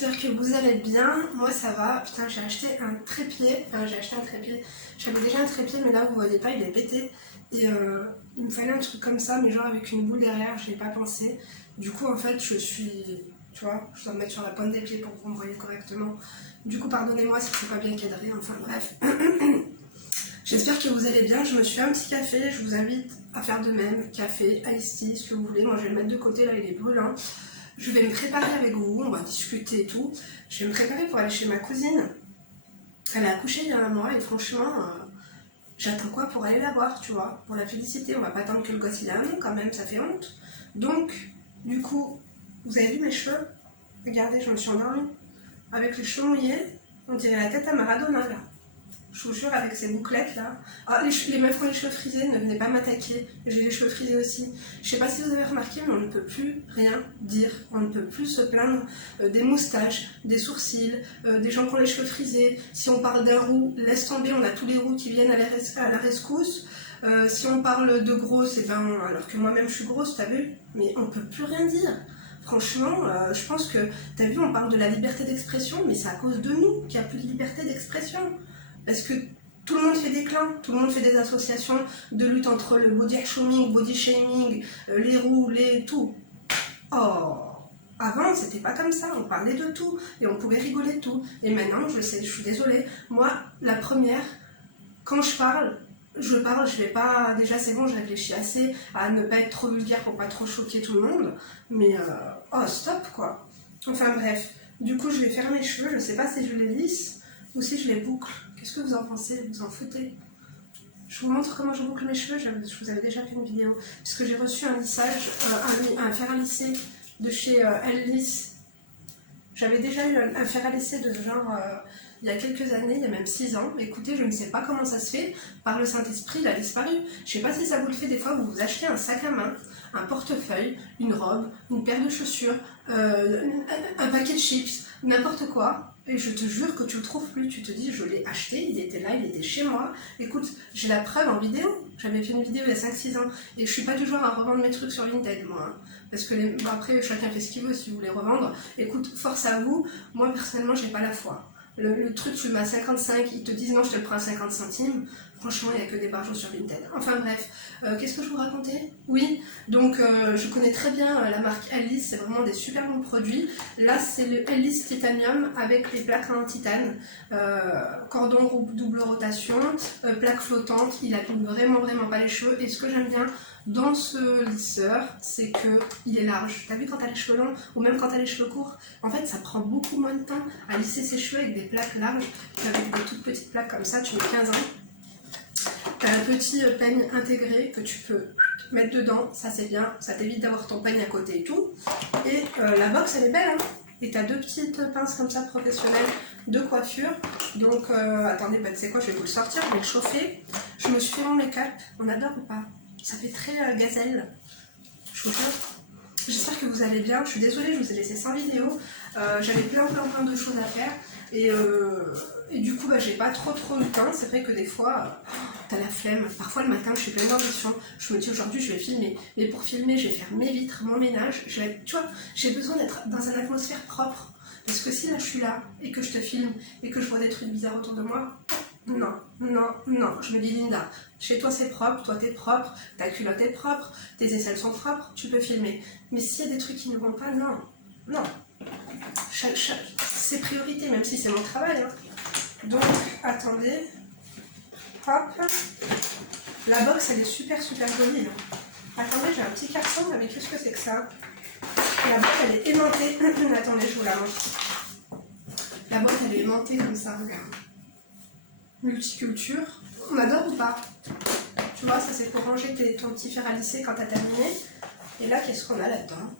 j'espère que vous allez bien. Moi ça va. Putain, j'ai acheté un trépied. Enfin, j'avais déjà un trépied, mais là vous voyez pas, il est pété. Et il me fallait un truc comme ça, mais genre avec une boule derrière, j'ai pas pensé. Du coup, en fait, je suis. Tu vois, je dois me mettre sur la pointe des pieds pour que vous me voyez correctement. Du coup, pardonnez-moi si c'est pas bien cadré. Enfin, bref. J'espère que vous allez bien. Je me suis fait un petit café. Je vous invite à faire de même. Café, iced tea, ce que vous voulez. Moi, je vais le mettre de côté. Là, il est brûlant. Je vais me préparer avec vous. On va discuter et tout. Je vais me préparer pour aller chez ma cousine. Elle a accouché il y a un mois et franchement, j'attends quoi pour aller la voir, tu vois, pour la féliciter. On va pas attendre que le gosse il ait un an quand même, ça fait honte. Donc, du coup, vous avez vu mes cheveux? Regardez, je me suis endormie. Avec les cheveux mouillés, on dirait la tête à Maradona là. Je vous jure, avec ces bouclettes là. Ah, les meufs qui ont les cheveux frisés, ne venez pas m'attaquer. J'ai les cheveux frisés aussi. Je sais pas si vous avez remarqué, mais on ne peut plus rien dire. On ne peut plus se plaindre des moustaches, des sourcils, des gens qui ont les cheveux frisés. Si on parle d'un roux, laisse tomber, on a tous les roux qui viennent à la rescousse. Si on parle de grosse, et ben, alors que moi-même je suis grosse, t'as vu? Mais on peut plus rien dire. Franchement, je pense que, t'as vu, on parle de la liberté d'expression, mais c'est à cause de nous qu'il n'y a plus de liberté d'expression. Parce que tout le monde fait des clans, tout le monde fait des associations de lutte entre le body shaming, les roux, tout. Oh, avant c'était pas comme ça, on parlait de tout et on pouvait rigoler de tout. Et maintenant, je sais, je suis désolée, moi, la première, quand je vais pas, déjà c'est bon, je réfléchis assez à ne pas être trop vulgaire pour pas trop choquer tout le monde, mais oh stop quoi. Enfin bref, du coup je vais faire mes cheveux, je sais pas si je les lisse ou si je les boucle. Qu'est-ce que vous en pensez? Vous en foutez? Je vous montre comment je boucle mes cheveux, je vous avais déjà fait une vidéo, parce que j'ai reçu un lissage, un fer à lisser de chez Elle-Lisse. J'avais déjà eu un fer à lisser de ce genre il y a quelques années, il y a même 6 ans. Écoutez, je ne sais pas comment ça se fait, par le Saint-Esprit, il a disparu. Je ne sais pas si ça vous le fait des fois, vous vous achetez un sac à main, un portefeuille, une robe, une paire de chaussures, un paquet de chips, n'importe quoi. Et je te jure que tu le trouves plus, tu te dis je l'ai acheté, il était là, il était chez moi. Écoute, j'ai la preuve en vidéo, j'avais fait une vidéo il y a 5-6 ans et je suis pas du genre à revendre mes trucs sur Vinted moi. Hein. Parce que bon, après chacun fait ce qu'il veut si vous voulez revendre. Écoute, force à vous, moi personnellement j'ai pas la foi. Le truc tu le mets à 55, ils te disent non je te le prends à 50 centimes. Franchement, il n'y a que des barjots sur Vinted. Enfin bref, qu'est-ce que je vous racontais? Oui, donc je connais très bien la marque Elle-Lisse, c'est vraiment des super bons produits. Là, c'est le Elle-Lisse Titanium avec les plaques en titane, cordon double rotation, plaque flottante. Il abîme vraiment pas les cheveux. Et ce que j'aime bien dans ce lisseur, c'est qu'il est large. T'as vu quand t'as les cheveux longs ou même quand t'as les cheveux courts? En fait, ça prend beaucoup moins de temps à lisser ses cheveux avec des plaques larges qu'avec des toutes petites plaques comme ça. Tu mets 15 ans. T'as un petit peigne intégré que tu peux mettre dedans, ça c'est bien, ça t'évite d'avoir ton peigne à côté et tout. Et la box elle est belle, hein. Et t'as 2 petites pinces comme ça professionnelles de coiffure. Donc attendez, bah, tu sais quoi, je vais vous le sortir, je vais le chauffer. Je me suis fait mon make-up, on adore ou pas? Ça fait très gazelle, je vous jure. J'espère que vous allez bien, je suis désolée, je vous ai laissé sans vidéo. J'avais plein de choses à faire. Et du coup, bah, j'ai pas trop eu le temps. C'est vrai que des fois, t'as la flemme. Parfois, le matin, je suis pleine d'ambition. Je me dis aujourd'hui, je vais filmer. Mais pour filmer, je vais faire mes vitres, mon ménage. Tu vois, j'ai besoin d'être dans une atmosphère propre. Parce que si là, je suis là et que je te filme et que je vois des trucs bizarres autour de moi, non. Je me dis, Linda, chez toi, c'est propre, toi, t'es propre, ta culotte est propre, tes aisselles sont propres, tu peux filmer. Mais s'il y a des trucs qui ne vont pas, non. C'est priorité, même si c'est mon travail. Hein. Donc, attendez. Hop. La box, elle est super jolie. Hein. Attendez, j'ai un petit carton, mais qu'est-ce que c'est que ça? La boîte, elle est aimantée. Attendez, je vous la montre. La boîte, elle est aimantée comme ça, regarde. Multiculture. On adore ou pas? Tu vois, ça c'est pour ranger ton petit fer à lisser quand t'as terminé. Et là, qu'est-ce qu'on a là-dedans?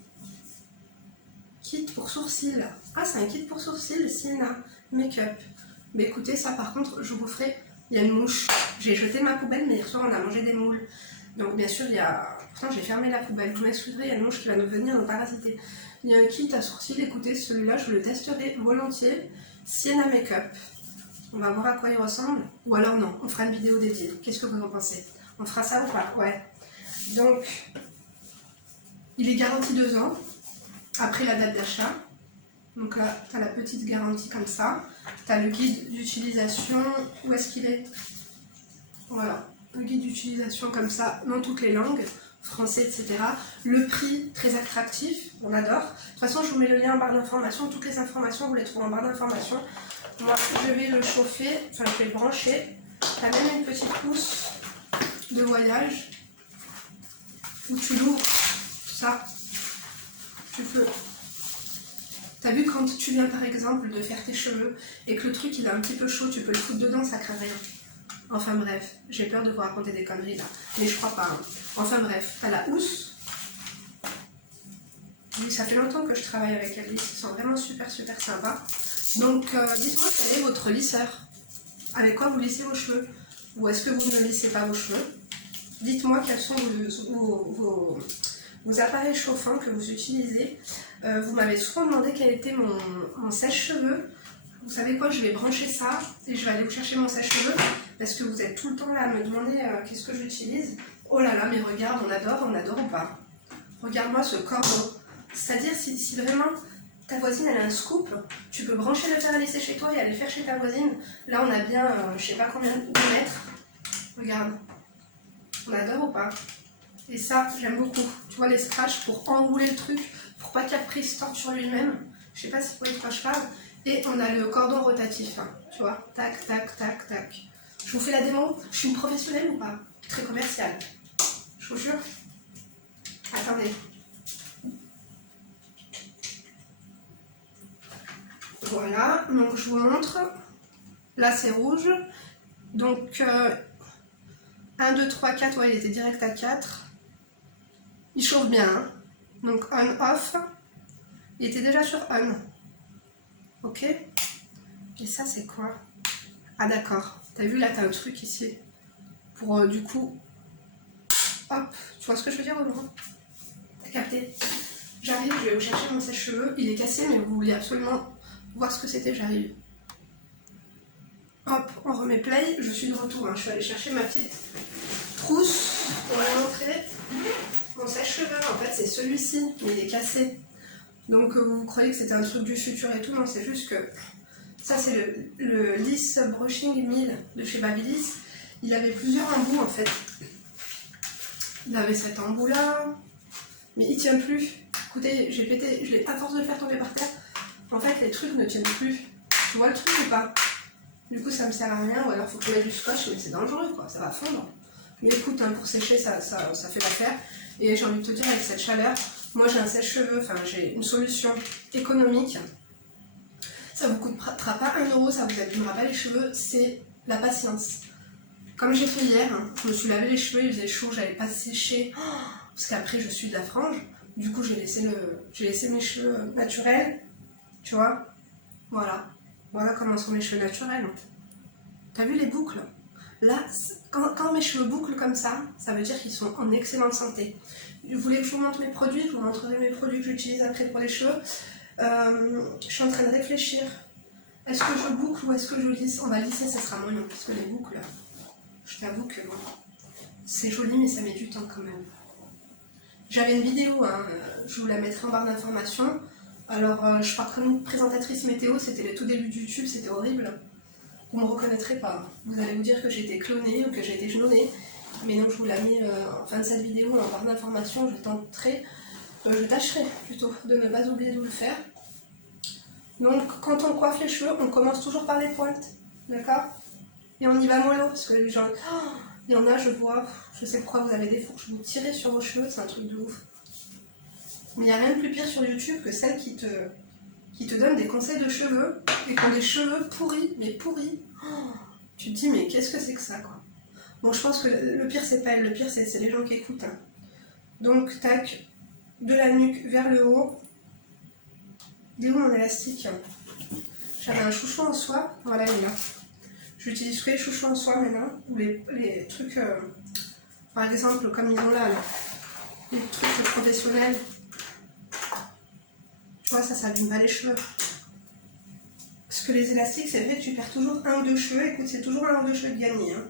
Kit pour sourcils. Ah, c'est un kit pour sourcils, Sienna Make-up. Mais écoutez, ça par contre, je vous ferai. Il y a une mouche. J'ai jeté ma poubelle, mais hier soir, on a mangé des moules. Donc, bien sûr, il y a. Pourtant, j'ai fermé la poubelle. Vous m'excuserez, il y a une mouche qui va nous venir nous parasiter. Il y a un kit à sourcils. Écoutez, celui-là, je le testerai volontiers. Sienna Make-up. On va voir à quoi il ressemble. Ou alors, non, on fera une vidéo dédiée. Qu'est-ce que vous en pensez? On fera ça ou pas? Ouais. Donc, il est garanti 2 ans. Après la date d'achat, Donc là, tu as la petite garantie comme ça. Tu as le guide d'utilisation. Où est-ce qu'il est? Voilà, le guide d'utilisation comme ça, dans toutes les langues, français, etc. Le prix, très attractif, on adore. De toute façon, je vous mets le lien en barre d'information. Toutes les informations, vous les trouvez en barre d'information. Moi, je vais le chauffer, enfin, je vais le brancher. Tu as même une petite housse de voyage où tu l'ouvres, ça, tu peux. T'as vu quand tu viens par exemple de faire tes cheveux et que le truc il est un petit peu chaud, tu peux le foutre dedans, ça craint rien. Enfin bref, j'ai peur de vous raconter des conneries là, mais je crois pas. Hein. Enfin bref, t'as la housse. Oui, ça fait longtemps que je travaille avec elle, ils sont vraiment super sympas. Donc dites-moi quel est votre lisseur. Avec quoi vous lissez vos cheveux? Ou est-ce que vous ne lissez pas vos cheveux? Dites-moi quels sont vos appareils chauffants que vous utilisez. Vous m'avez souvent demandé quel était mon sèche-cheveux. Vous savez quoi, je vais brancher ça et je vais aller vous chercher mon sèche-cheveux parce que vous êtes tout le temps là à me demander qu'est-ce que j'utilise. Oh là là, mais regarde, on adore ou pas? Regarde-moi ce cordon. C'est-à-dire si vraiment ta voisine elle a un scoop, tu peux brancher le fer à lisser chez toi et aller le faire chez ta voisine. Là on a bien, je sais pas combien de mètres. Regarde. On adore ou pas? Et ça, j'aime beaucoup. Tu vois les scratchs pour enrouler le truc, pour pas qu'il se torde sur lui-même. Je sais pas si vous voyez de quoi je parle. Et on a le cordon rotatif, hein, tu vois. Tac, tac, tac, tac. Je vous fais la démo. Je suis une professionnelle ou pas? Très commerciale. Je vous jure. Attendez. Voilà, donc je vous montre. Là, c'est rouge. Donc, 1, 2, 3, 4, ouais, il était direct à 4. Il chauffe bien, hein. Donc on-off, il était déjà sur on. Ok. Et ça c'est quoi? Ah d'accord, t'as vu là t'as un truc ici. Pour du coup, hop, tu vois ce que je veux dire Laurent? T'as capté? J'arrive, je vais vous chercher mon sèche-cheveux. Il est cassé mais vous voulez absolument voir ce que c'était, j'arrive. Hop, on remet play, je suis de retour, hein. Je suis allée chercher ma petite trousse pour la montrer. Mon sèche-cheveux, en fait, c'est celui-ci, mais il est cassé. Donc, vous croyez que c'était un truc du futur et tout, non, c'est juste que ça, c'est le Liss Brushing 1000 de chez Babyliss. Il avait plusieurs embouts, en fait. Il avait cet embout-là, mais il tient plus. Écoutez, j'ai pété, à force de le faire tomber par terre, en fait, les trucs ne tiennent plus. Tu vois le truc ou pas? Du coup, ça me sert à rien, ou alors il faut que je mette du scotch, mais c'est dangereux, quoi, ça va fondre. Mais écoute, hein, pour sécher, ça fait l'affaire. Et j'ai envie de te dire, avec cette chaleur, moi j'ai un sèche-cheveux, enfin j'ai une solution économique. Ça vous coûtera pas 1 euro, ça vous abîmera pas les cheveux, c'est la patience. Comme j'ai fait hier, hein, je me suis lavé les cheveux, il faisait chaud, j'allais pas sécher, parce qu'après je suis de la frange. Du coup j'ai laissé mes cheveux naturels, tu vois. Voilà comment sont mes cheveux naturels. T'as vu les boucles? Là, quand mes cheveux bouclent comme ça veut dire qu'ils sont en excellente santé. Vous voulez que je vous montre mes produits? Je vous montrerai mes produits que j'utilise après pour les cheveux. Je suis en train de réfléchir. Est-ce que je boucle ou est-ce que je lisse? On va lisser, ça sera moyen, parce que les boucles, je t'avoue que bon, c'est joli, mais ça met du temps quand même. J'avais une vidéo, hein, je vous la mettrai en barre d'informations. Alors, je pars comme une présentatrice météo, c'était le tout début de YouTube, c'était horrible. Vous ne me reconnaîtrez pas. Vous allez vous dire que j'ai été clonée ou que j'ai été genonnée. Mais non, je vous l'ai mis en fin de cette vidéo en barre d'informations. Je tâcherai plutôt de ne pas oublier de vous le faire. Donc, quand on coiffe les cheveux, on commence toujours par les pointes. D'accord? Et on y va mollo. Parce que les gens, il y en a, je vois, je sais pourquoi vous avez des fourches. Vous tirez sur vos cheveux, c'est un truc de ouf. Mais il n'y a rien de plus pire sur YouTube que celles qui te donnent des conseils de cheveux et qui ont des cheveux pourris, mais pourris. Tu te dis, mais qu'est-ce que c'est que ça, quoi? Bon, je pense que le pire, c'est pas elle, le pire, c'est les gens qui écoutent. Hein. Donc, tac, de la nuque vers le haut. Il est où mon élastique? J'avais un chouchou en soie, voilà, il est là. J'utilise que les chouchous en soie maintenant, ou les trucs, par exemple, comme ils ont là, les trucs professionnels. Tu vois, ça s'abîme pas les cheveux. Parce que les élastiques, c'est vrai que tu perds toujours 1 ou 2 cheveux. Écoute, c'est toujours 1 ou 2 cheveux de gagner. Hein.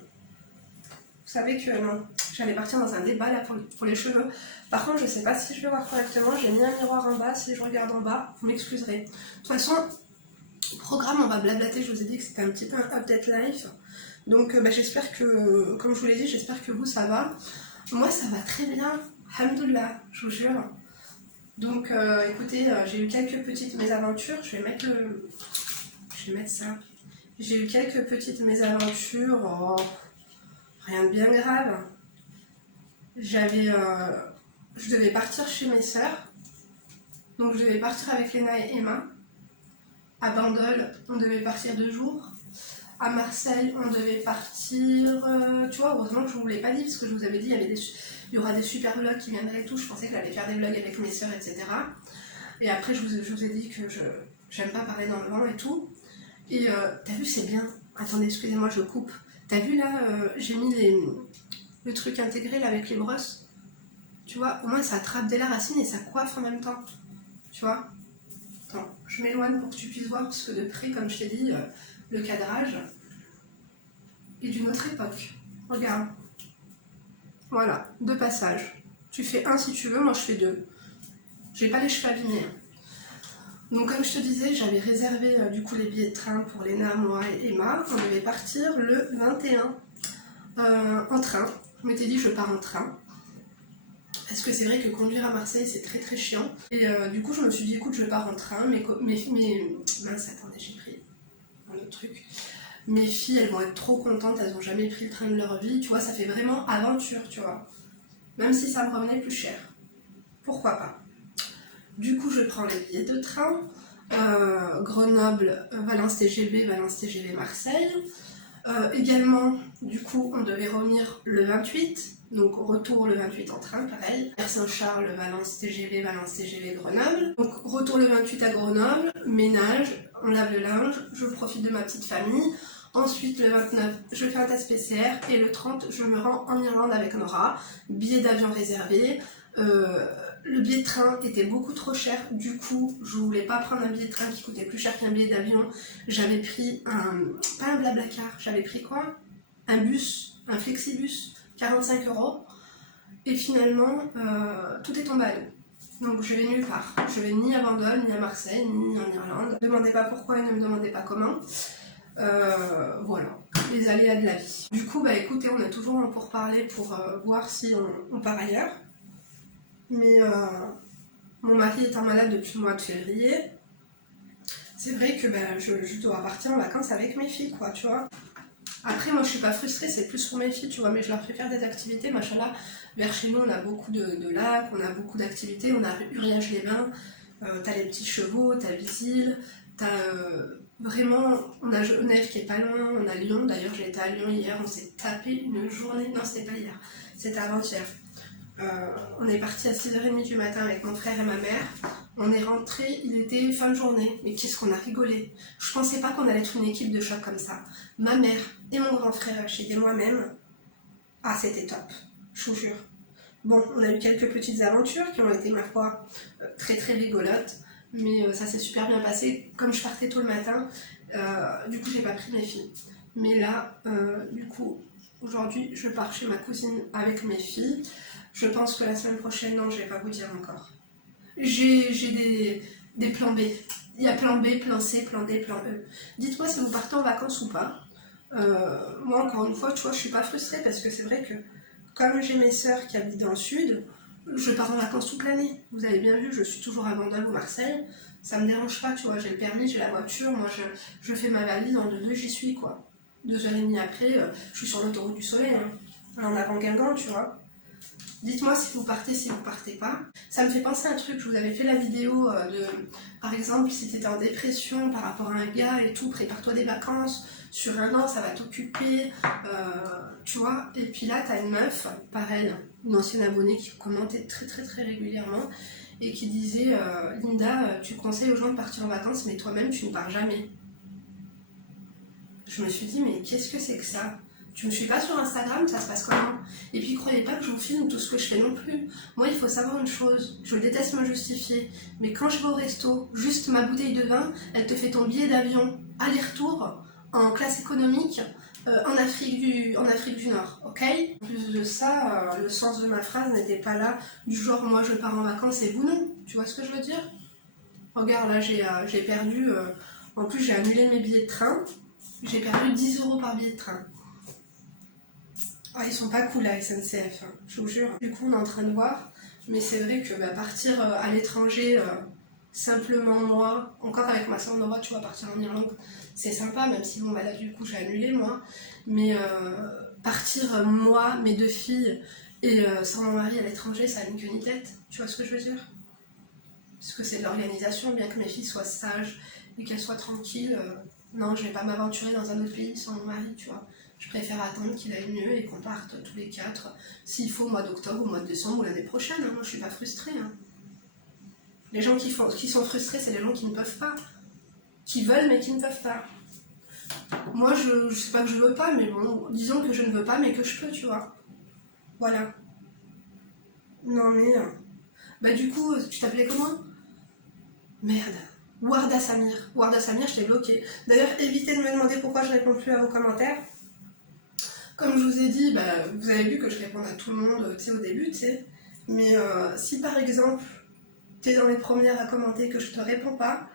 Vous savez que non. J'allais partir dans un débat là pour les cheveux. Par contre, je sais pas si je vais voir correctement. J'ai mis un miroir en bas. Si je regarde en bas, vous m'excuserez. De toute façon, programme, on va blablater. Je vous ai dit que c'était un petit peu un update live. Donc, j'espère que, comme je vous l'ai dit, j'espère que vous, ça va. Moi, ça va très bien. Alhamdoulilah, je vous jure. Donc, écoutez, j'ai eu quelques petites mésaventures. Je vais mettre ça. J'ai eu quelques petites mésaventures. Oh, rien de bien grave. Je devais partir chez mes sœurs. Donc, je devais partir avec Léna et Emma. À Bandol, on devait partir 2 jours. À Marseille, on devait partir... tu vois, heureusement que je ne vous l'ai pas dit, parce que je vous avais dit il y aura des super vlogs qui viendraient et tout. Je pensais que j'allais faire des vlogs avec mes sœurs, etc. Et après, je vous ai dit que j'aime pas parler dans le vent et tout. Et t'as vu, c'est bien. Attendez, excusez-moi, je coupe. T'as vu, là, j'ai mis le truc intégré là, avec les brosses. Tu vois, au moins, ça attrape dès la racine et ça coiffe en même temps. Tu vois. Attends, je m'éloigne pour que tu puisses voir, parce que de près, comme je t'ai dit... le cadrage est d'une autre époque. Regarde. Voilà, 2 passages. Tu fais un si tu veux, moi je fais 2. J'ai pas les cheveux abîmés. Donc comme je te disais, j'avais réservé du coup les billets de train pour Léna, moi et Emma. On devait partir le 21 en train. Je m'étais dit je pars en train. Parce que c'est vrai que conduire à Marseille c'est très très chiant. Et du coup je me suis dit écoute je pars en train. Mince, attendez, j'ai pris un autre truc. Mes filles, elles vont être trop contentes, elles n'ont jamais pris le train de leur vie, tu vois, ça fait vraiment aventure, tu vois. Même si ça me revenait plus cher. Pourquoi pas. Du coup, je prends les billets de train. Grenoble, Valence TGV, Valence TGV Marseille. Également, du coup, on devait revenir le 28. Donc, retour le 28 en train, pareil. Saint-Charles, Valence TGV, Grenoble. Donc, retour le 28 à Grenoble, ménage, on lave le linge, je profite de ma petite famille. Ensuite, le 29, je fais un test PCR et le 30, je me rends en Irlande avec Nora. Billet d'avion réservé. Le billet de train était beaucoup trop cher, du coup, je voulais pas prendre un billet de train qui coûtait plus cher qu'un billet d'avion. J'avais pris pas un Blablacar, j'avais pris quoi? Un bus, un flexibus, 45 €. Et finalement, tout est tombé à l'eau. Donc je vais nulle part. Je vais ni à Bandol, ni à Marseille, ni en Irlande. Ne me demandez pas pourquoi et ne me demandez pas comment. Voilà, les aléas de la vie. Du coup, écoutez, on est toujours en pourparlers pour voir si on part ailleurs. Mais mon mari étant malade depuis le mois de février, c'est vrai que je dois partir en vacances avec mes filles, quoi, tu vois. Après, moi, je suis pas frustrée, c'est plus pour mes filles, tu vois, mais je leur fais faire des activités, machallah. Vers chez nous, on a beaucoup de lacs, on a beaucoup d'activités, on a Uriage-les-Bains, t'as les petits chevaux, t'as Visil, t'as vraiment, on a Genève qui est pas loin, on a Lyon, d'ailleurs j'ai été à Lyon hier, on s'est tapé une journée, non c'était pas hier, c'était avant-hier. On est parti à 6h30 du matin avec mon frère et ma mère. On est rentré, il était fin de journée. Mais qu'est-ce qu'on a rigolé. Je pensais pas qu'on allait être une équipe de choc comme ça. Ma mère et mon grand frère, j'étais moi-même. Ah, c'était top. Je vous jure. Bon, on a eu quelques petites aventures qui ont été, ma foi, très très rigolotes. Mais ça s'est super bien passé. Comme je partais tôt le matin, du coup, j'ai pas pris mes filles. Mais là, du coup, aujourd'hui, je pars chez ma cousine avec mes filles. Je pense que la semaine prochaine, non, je vais pas vous dire encore. J'ai des plans B. Il y a plan B, plan C, plan D, plan E. Dites-moi si vous partez en vacances ou pas. Moi, encore une fois, tu vois, je suis pas frustrée parce que c'est vrai que comme j'ai mes sœurs qui habitent dans le sud, je pars en vacances toute l'année. Vous avez bien vu, je suis toujours à Bandol ou Marseille. Ça me dérange pas, tu vois, j'ai le permis, j'ai la voiture. Moi, je fais ma valise en 2-2, j'y suis, quoi. 2h30 après, je suis sur l'autoroute du soleil, hein. En avant Guingamp, tu vois. Dites-moi si vous partez pas. Ça me fait penser à un truc, je vous avais fait la vidéo de, par exemple, si tu étais en dépression par rapport à un gars et tout, prépare-toi des vacances, sur 1 an ça va t'occuper, tu vois. Et puis là, tu as une meuf, pareil, une ancienne abonnée qui commentait très très très régulièrement et qui disait Linda, tu conseilles aux gens de partir en vacances, mais toi-même tu ne pars jamais. Je me suis dit, mais qu'est-ce que c'est que ça? Tu me suis pas sur Instagram, ça se passe comment? Et puis croyez pas que je vous filme tout ce que je fais non plus. Moi, il faut savoir une chose, je déteste me justifier, mais quand je vais au resto, juste ma bouteille de vin, elle te fait ton billet d'avion aller-retour en classe économique en Afrique du Nord, ok? En plus de ça, le sens de ma phrase n'était pas là, du genre moi je pars en vacances et vous non, tu vois ce que je veux dire? Regarde, là j'ai perdu, en plus j'ai annulé mes billets de train, j'ai perdu 10 € par billet de train. Ah, ils sont pas cool la SNCF, hein, je vous jure. Du coup on est en train de voir, mais c'est vrai que partir à l'étranger, simplement moi, encore avec ma soeur Nora, tu vois, partir en Irlande, c'est sympa, même si bon là du coup j'ai annulé moi, mais partir moi, mes 2 filles, et sans mon mari à l'étranger, ça n'a ni queue ni tête, tu vois ce que je veux dire? Parce que c'est de l'organisation, bien que mes filles soient sages et qu'elles soient tranquilles, non, je vais pas m'aventurer dans un autre pays sans mon mari, tu vois. Je préfère attendre qu'il aille mieux et qu'on parte tous les 4, s'il faut au mois d'octobre, au mois de décembre ou l'année prochaine, hein. Moi je suis pas frustrée. Hein. Les gens qui sont frustrés, c'est les gens qui ne peuvent pas, qui veulent mais qui ne peuvent pas. Moi je sais pas que je veux pas, mais bon, disons que je ne veux pas mais que je peux, tu vois. Voilà. Non mais... du coup, tu t'appelais comment? Merde. Warda Samir. Warda Samir, je t'ai bloqué. D'ailleurs, évitez de me demander pourquoi je réponds plus à vos commentaires. Comme je vous ai dit, vous avez vu que je réponds à tout le monde, tu sais, au début, tu sais. Mais si par exemple, tu es dans les premières à commenter que je te réponds pas,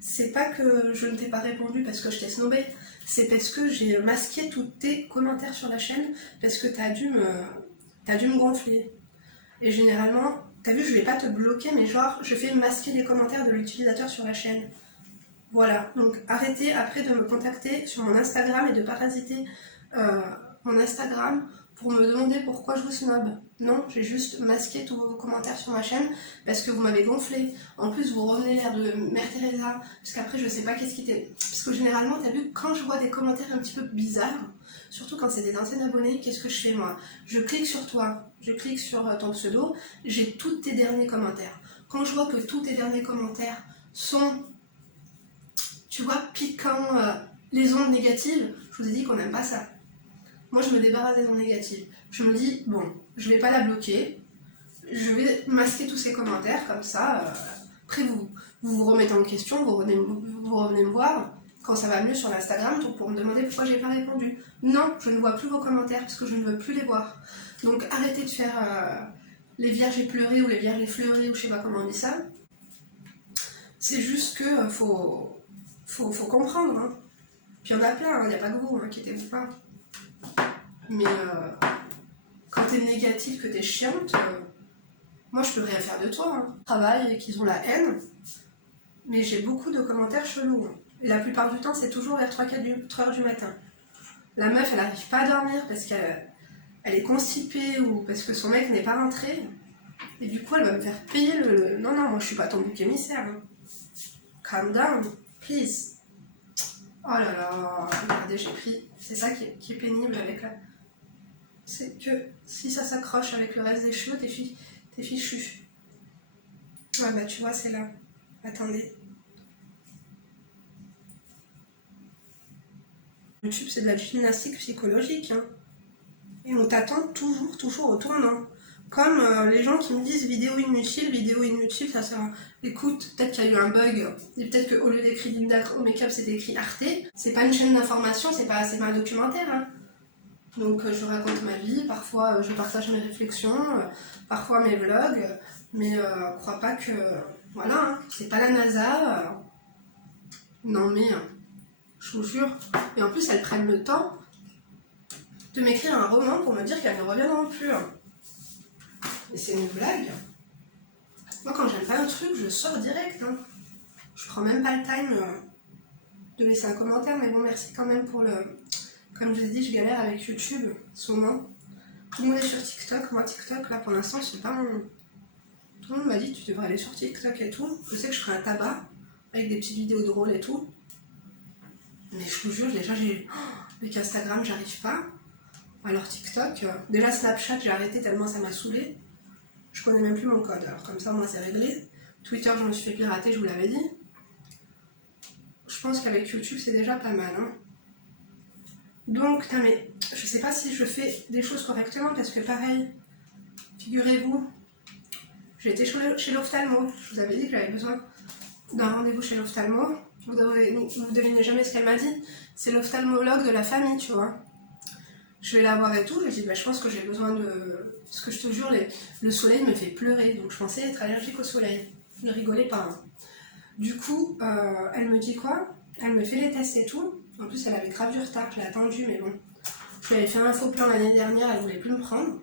c'est pas que je ne t'ai pas répondu parce que je t'ai snobé, c'est parce que j'ai masqué tous tes commentaires sur la chaîne, parce que t'as dû me gonfler. Et généralement, t'as vu, je vais pas te bloquer, mais genre, je fais masquer les commentaires de l'utilisateur sur la chaîne. Voilà, donc arrêtez après de me contacter sur mon Instagram et de parasiter mon Instagram pour me demander pourquoi je vous snob. Non, j'ai juste masqué tous vos commentaires sur ma chaîne parce que vous m'avez gonflé. En plus, vous revenez l'air de Mère Teresa, parce qu'après, je sais pas qu'est-ce qui t'est... Parce que généralement, t'as vu, quand je vois des commentaires un petit peu bizarres, surtout quand c'est des anciens abonnés, qu'est-ce que je fais moi? Je clique sur toi, je clique sur ton pseudo, j'ai tous tes derniers commentaires. Quand je vois que tous tes derniers commentaires sont, tu vois, piquant les ondes négatives, je vous ai dit qu'on n'aime pas ça. Moi, je me débarrasse des ondes négatives. Je me dis, bon, je vais pas la bloquer, je vais masquer tous ces commentaires, comme ça, après vous remettez en question, vous revenez me voir, quand ça va mieux sur l'Instagram, pour me demander pourquoi j'ai pas répondu. Non, je ne vois plus vos commentaires, parce que je ne veux plus les voir. Donc arrêtez de faire les vierges éplorées ou les vierges effleurées, ou je sais pas comment on dit ça. C'est juste que faut comprendre, hein. Puis il y en a plein, il n'y a pas que vous, inquiétez-vous pas. Mais quand t'es négative, que t'es chiante, moi je peux rien faire de toi. Hein. Travail et qu'ils ont la haine, mais j'ai beaucoup de commentaires chelous. Hein. Et la plupart du temps, c'est toujours vers 3-4 heures du matin. La meuf, elle n'arrive pas à dormir parce qu'elle est constipée ou parce que son mec n'est pas rentré. Et du coup, elle va me faire payer le... Non, moi je suis pas ton bouc émissaire. Hein. Calm down, please. Oh là là, regardez, j'ai pris. C'est ça qui est pénible avec la... C'est que si ça s'accroche avec le reste des cheveux, t'es fichu. Ouais, tu vois, c'est là. Attendez. YouTube, c'est de la gymnastique psychologique. Hein. Et on t'attend toujours au tournant. Comme les gens qui me disent vidéo inutile, ça sert à... Écoute, peut-être qu'il y a eu un bug, et peut-être qu'au lieu d'écrire Linda au make-up, c'est écrit Arte. C'est pas une chaîne d'information, c'est pas un documentaire. Hein. Donc je raconte ma vie, parfois je partage mes réflexions, parfois mes vlogs, mais crois pas que... Voilà, hein, c'est pas la NASA. Non mais, je vous jure. Et en plus, elles prennent le temps de m'écrire un roman pour me dire qu'elles ne reviendront plus. Mais c'est une blague. Moi, quand j'aime pas un truc, je sors direct. Hein. Je prends même pas le time de laisser un commentaire, mais bon, merci quand même pour le... Comme je vous ai dit, je galère avec YouTube, souvent. Tout le monde est sur TikTok. Moi, TikTok, là, pour l'instant, c'est pas mon... Tout le monde m'a dit, tu devrais aller sur TikTok et tout. Je sais que je ferai un tabac, avec des petites vidéos drôles et tout. Mais je vous jure, déjà, avec Instagram, j'arrive pas. Alors TikTok, déjà Snapchat, j'ai arrêté tellement ça m'a saoulé. Je connais même plus mon code, alors comme ça, moi, c'est réglé. Twitter, je me suis fait pirater, je vous l'avais dit. Je pense qu'avec YouTube, c'est déjà pas mal, hein. Donc, mais je sais pas si je fais des choses correctement, parce que pareil, figurez-vous, j'ai été chez l'ophtalmo. Je vous avais dit que j'avais besoin d'un rendez-vous chez l'ophtalmo. Vous devinez jamais ce qu'elle m'a dit. C'est l'ophtalmologue de la famille, tu vois. Je vais la voir et tout, je lui dis, bah, je pense que j'ai besoin de... Parce que je te jure, le soleil me fait pleurer, donc je pensais être allergique au soleil. Ne rigolez pas. Hein. Du coup, elle me dit quoi? Elle me fait les tests et tout. En plus, elle avait grave du retard, je l'ai attendue, mais bon. Je lui avais fait un faux plan l'année dernière, elle voulait plus me prendre.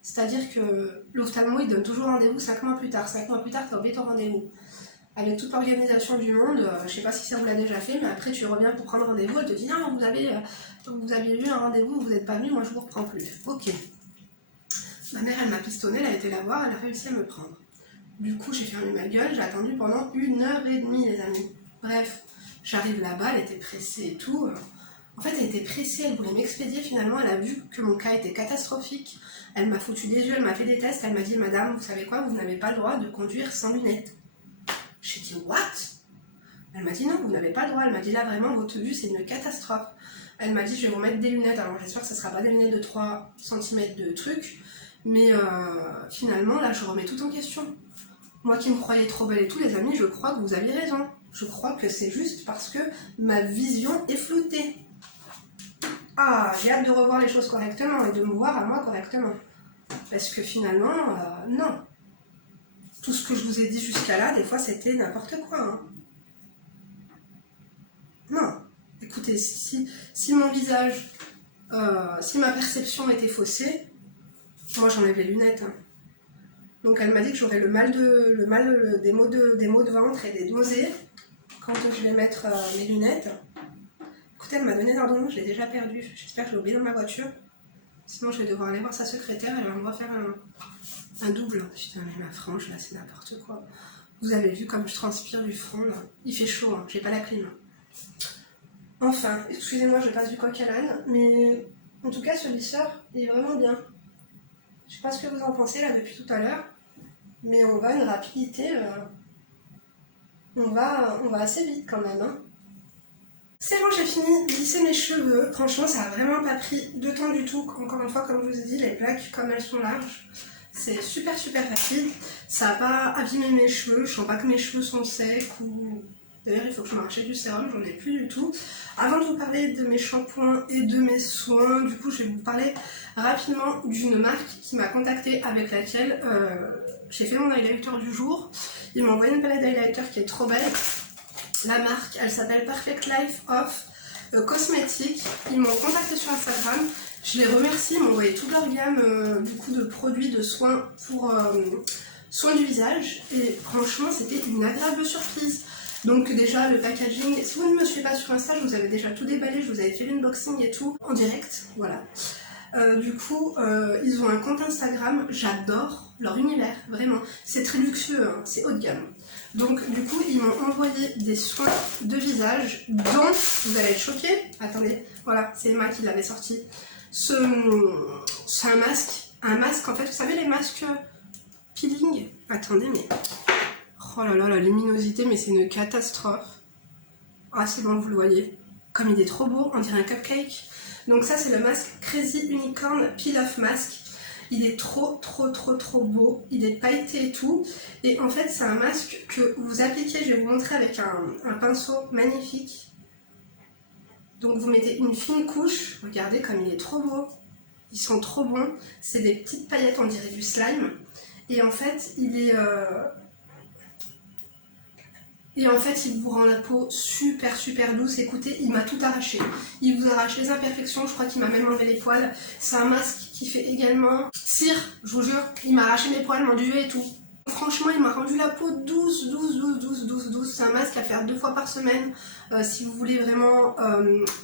C'est-à-dire que l'ophtalmo, il donne toujours rendez-vous 5 mois plus tard. 5 mois plus tard, t'as oublié ton rendez-vous. Avec toute l'organisation du monde, je sais pas si ça vous l'a déjà fait, mais après tu reviens pour prendre rendez-vous, elle te dit ah, vous avez eu un rendez-vous, vous n'êtes pas venu, moi je vous reprends plus. Ok. Ma mère elle m'a pistonné, elle a été la voir, elle a réussi à me prendre. Du coup j'ai fermé ma gueule, j'ai attendu pendant 1h30 les amis. Bref, j'arrive là-bas, elle était pressée et tout. En fait elle était pressée, elle voulait m'expédier, finalement elle a vu que mon cas était catastrophique. Elle m'a foutu des yeux, elle m'a fait des tests, elle m'a dit madame, vous savez quoi, vous n'avez pas le droit de conduire sans lunettes. J'ai dit what? Elle m'a dit non, vous n'avez pas le droit. Elle m'a dit là vraiment votre vue c'est une catastrophe. Elle m'a dit je vais vous mettre des lunettes. Alors j'espère que ce ne sera pas des lunettes de 3 cm de truc. Mais finalement là je remets tout en question. Moi qui me croyais trop belle et tout les amis, je crois que vous aviez raison. Je crois que c'est juste parce que ma vision est floutée. Ah, j'ai hâte de revoir les choses correctement et de me voir à moi correctement. Parce que finalement, non. Tout ce que je vous ai dit jusqu'à là, des fois, c'était n'importe quoi. Hein. Non. Écoutez, si mon visage, si ma perception était faussée, moi j'enlève les lunettes. Hein. Donc elle m'a dit que j'aurais des maux de ventre et des nausées quand je vais mettre mes lunettes. Écoutez, elle m'a donné l'ordonnance, je l'ai déjà perdu. J'espère que je l'ai oublié dans ma voiture. Sinon, je vais devoir aller voir sa secrétaire, elle va me refaire un double. Putain, mais ma frange, là, c'est n'importe quoi. Vous avez vu comme je transpire du front, là. Il fait chaud, hein. J'ai pas la clim. Enfin, excusez-moi, je passe du coq à l'âne, mais en tout cas, ce lisseur, il est vraiment bien. Je sais pas ce que vous en pensez, là, depuis tout à l'heure, mais on va à une rapidité, on va assez vite, quand même, hein. C'est bon, j'ai fini de lisser mes cheveux. Franchement, ça a vraiment pas pris de temps du tout. Encore une fois, comme je vous ai dit, les plaques, comme elles sont larges, c'est super rapide. Ça n'a pas abîmé mes cheveux. Je sens pas que mes cheveux sont secs ou... D'ailleurs, il faut que je me rachète du sérum, j'en ai plus du tout. Avant de vous parler de mes shampoings et de mes soins, du coup, je vais vous parler rapidement d'une marque qui m'a contactée avec laquelle j'ai fait mon highlighter du jour. Ils m'ont envoyé une palette d'highlighter qui est trop belle. La marque, elle s'appelle Perfect Life of Cosmetics. Ils m'ont contacté sur Instagram. Je les remercie. Ils m'ont envoyé toute leur gamme du coup, de produits, de soins pour soins du visage. Et franchement, c'était une agréable surprise. Donc déjà, le packaging. Si vous ne me suivez pas sur Insta, je vous avais déjà tout déballé. Je vous avais fait l'unboxing et tout en direct. Voilà. Du coup, ils ont un compte Instagram. J'adore leur univers. Vraiment. C'est très luxueux. Hein. C'est haut de gamme. Donc du coup ils m'ont envoyé des soins de visage dont vous allez être choqués. Attendez, voilà, c'est Emma qui l'avait sorti. C'est un masque en fait, vous savez les masques peeling. Attendez mais, oh là là, la luminosité mais c'est une catastrophe. Ah c'est bon vous le voyez, comme il est trop beau, on dirait un cupcake. Donc ça c'est le masque Crazy Unicorn Peel Off Mask. Il est trop beau, il est pailleté et tout. Et en fait, c'est un masque que vous appliquez, je vais vous montrer avec un pinceau magnifique. Donc vous mettez une fine couche, regardez comme il est trop beau. Ils sont trop bons, c'est des petites paillettes, on dirait du slime. Et en fait, il vous rend la peau super douce. Écoutez, il m'a tout arraché. Il vous arrache les imperfections, je crois qu'il m'a même enlevé les poils. C'est un masque qui fait également cire, je vous jure. Il m'a arraché mes poils, m'enduvé et tout. Franchement, il m'a rendu la peau douce. C'est un masque à faire 2 fois par semaine. Si vous voulez vraiment,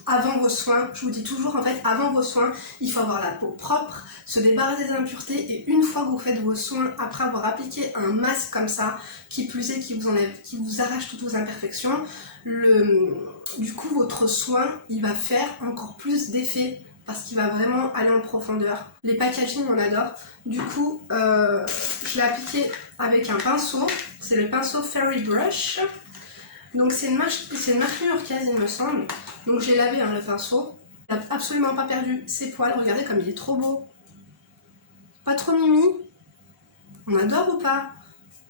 avant vos soins, je vous dis toujours, en fait, avant vos soins, il faut avoir la peau propre, se débarrasser des impuretés. Et une fois que vous faites vos soins, après avoir appliqué un masque comme ça, qui plus est, qui vous arrache toutes vos imperfections, du coup, votre soin, il va faire encore plus d'effet. Parce qu'il va vraiment aller en profondeur. Les packaging, on adore. Du coup, je l'ai appliqué avec un pinceau. C'est le pinceau Fairy Brush. Donc c'est une marque new-yorkaise, il me semble. Donc j'ai lavé le pinceau. Il n'a absolument pas perdu ses poils. Regardez comme il est trop beau. Pas trop mimi. On adore ou pas?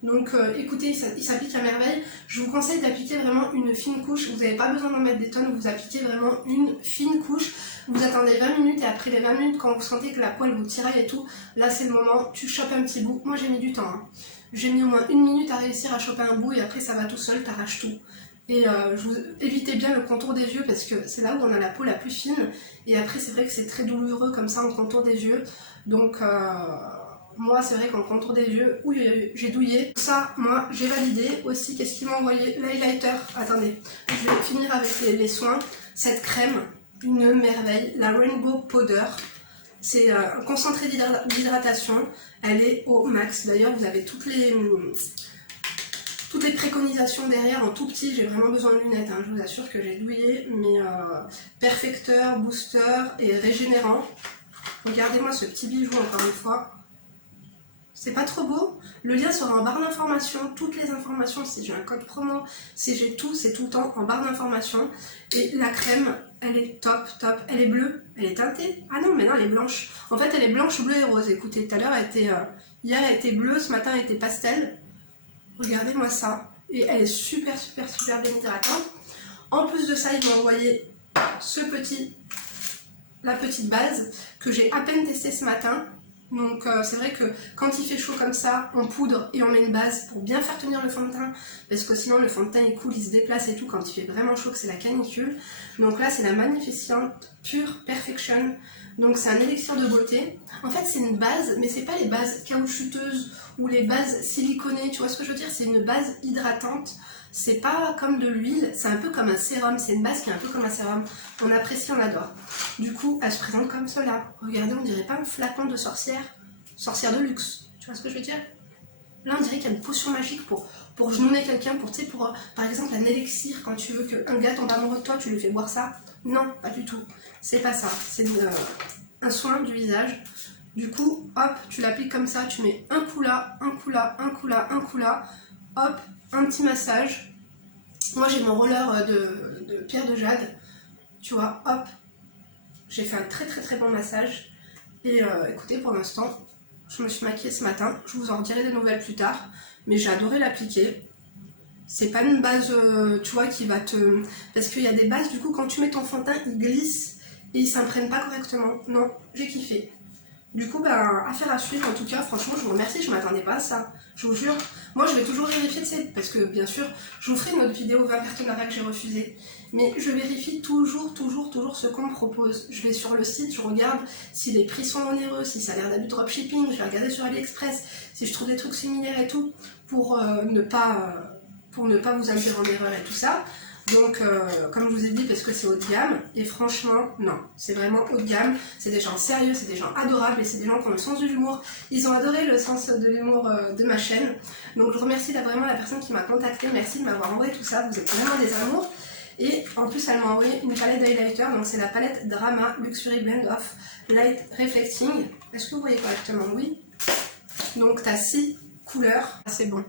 Donc écoutez, il s'applique à merveille. Je vous conseille d'appliquer vraiment une fine couche. Vous n'avez pas besoin d'en mettre des tonnes, vous appliquez vraiment une fine couche. Vous attendez 20 minutes et après les 20 minutes, quand vous sentez que la poêle vous tiraille et tout, là c'est le moment, tu chopes un petit bout. Moi j'ai mis du temps. Hein. J'ai mis au moins 1 minute à réussir à choper un bout et après ça va tout seul, t'arraches tout. Et évitez bien le contour des yeux parce que c'est là où on a la peau la plus fine. Et après c'est vrai que c'est très douloureux comme ça en contour des yeux. Donc moi c'est vrai qu'en contour des yeux, oui j'ai douillé. Ça, moi j'ai validé. Aussi, qu'est-ce qu'ils m'ont envoyé? L'highlighter. Attendez, je vais finir avec les soins. Cette crème, une merveille, la Rainbow Powder. C'est un concentré d'hydratation. Elle est au max. D'ailleurs vous avez toutes les préconisations derrière en tout petit. J'ai vraiment besoin de lunettes, hein. Je vous assure que j'ai douillé, mais perfecteur, booster et régénérant. Regardez-moi ce petit bijou encore une fois. C'est pas trop beau? Le lien sera en barre d'informations. Toutes les informations, si j'ai un code promo, si j'ai tout, c'est tout le temps en barre d'informations. Et la crème, elle est top, top. Elle est bleue, elle est teintée. Ah non, mais non, elle est blanche. En fait, elle est blanche, bleue et rose. Écoutez, tout à l'heure, hier, elle était bleue, ce matin, elle était pastel. Regardez-moi ça. Et elle est super, super, super bien hydratante. En plus de ça, ils m'ont envoyé la petite base que j'ai à peine testée ce matin. Donc c'est vrai que quand il fait chaud comme ça, on poudre et on met une base pour bien faire tenir le fond de teint. Parce que sinon le fond de teint il coule, il se déplace et tout quand il fait vraiment chaud, que c'est la canicule. Donc là c'est la Magnificent Pure Perfection. Donc c'est un élixir de beauté. En fait c'est une base, mais c'est pas les bases caoutchouteuses ou les bases siliconées, tu vois ce que je veux dire? C'est une base hydratante. C'est pas comme de l'huile, c'est un peu comme un sérum, c'est une base qui est un peu comme un sérum. On apprécie, on adore. Du coup, elle se présente comme cela. Regardez, on dirait pas un flacon de sorcière de luxe. Tu vois ce que je veux dire? Là, on dirait qu'il y a une potion magique pour genouiller quelqu'un, par exemple, un élixir, quand tu veux qu'un gars tombe amoureux de toi, tu lui fais boire ça. Non, pas du tout. C'est pas ça. C'est un soin du visage. Du coup, hop, tu l'appliques comme ça, tu mets un coup là, un coup là, un coup là, un coup là. Hop, un petit massage. Moi j'ai mon roller de pierre de jade, tu vois, hop, j'ai fait un très très très bon massage. Et écoutez, pour l'instant, je me suis maquillée ce matin, je vous en dirai des nouvelles plus tard, mais j'ai adoré l'appliquer. C'est pas une base, tu vois, qui va te... Parce qu'il y a des bases, du coup, quand tu mets ton fond de teint, il glisse et il s'imprègne pas correctement. Non, j'ai kiffé. Du coup, affaire à suivre en tout cas, franchement, je vous remercie, je m'attendais pas à ça. Je vous jure, moi je vais toujours vérifier, parce que bien sûr, je vous ferai une autre vidéo 20 partenariats que j'ai refusé. Mais je vérifie toujours ce qu'on me propose. Je vais sur le site, je regarde si les prix sont onéreux, si ça a l'air d'être dropshipping, je vais regarder sur AliExpress, si je trouve des trucs similaires et tout, pour ne pas vous induire en erreur et tout ça. Donc, comme je vous ai dit, parce que c'est haut de gamme, et franchement, non, c'est vraiment haut de gamme, c'est des gens sérieux, c'est des gens adorables, et c'est des gens qui ont le sens de l'humour. Ils ont adoré le sens de l'humour de ma chaîne. Donc, je remercie vraiment la personne qui m'a contactée, merci de m'avoir envoyé tout ça, vous êtes vraiment des amours. Et en plus, elle m'a envoyé une palette d'highlighter, donc c'est la palette Drama Luxury Blend of Light Reflecting. Est-ce que vous voyez correctement? Oui. Donc, tu as 6 couleurs, c'est bon.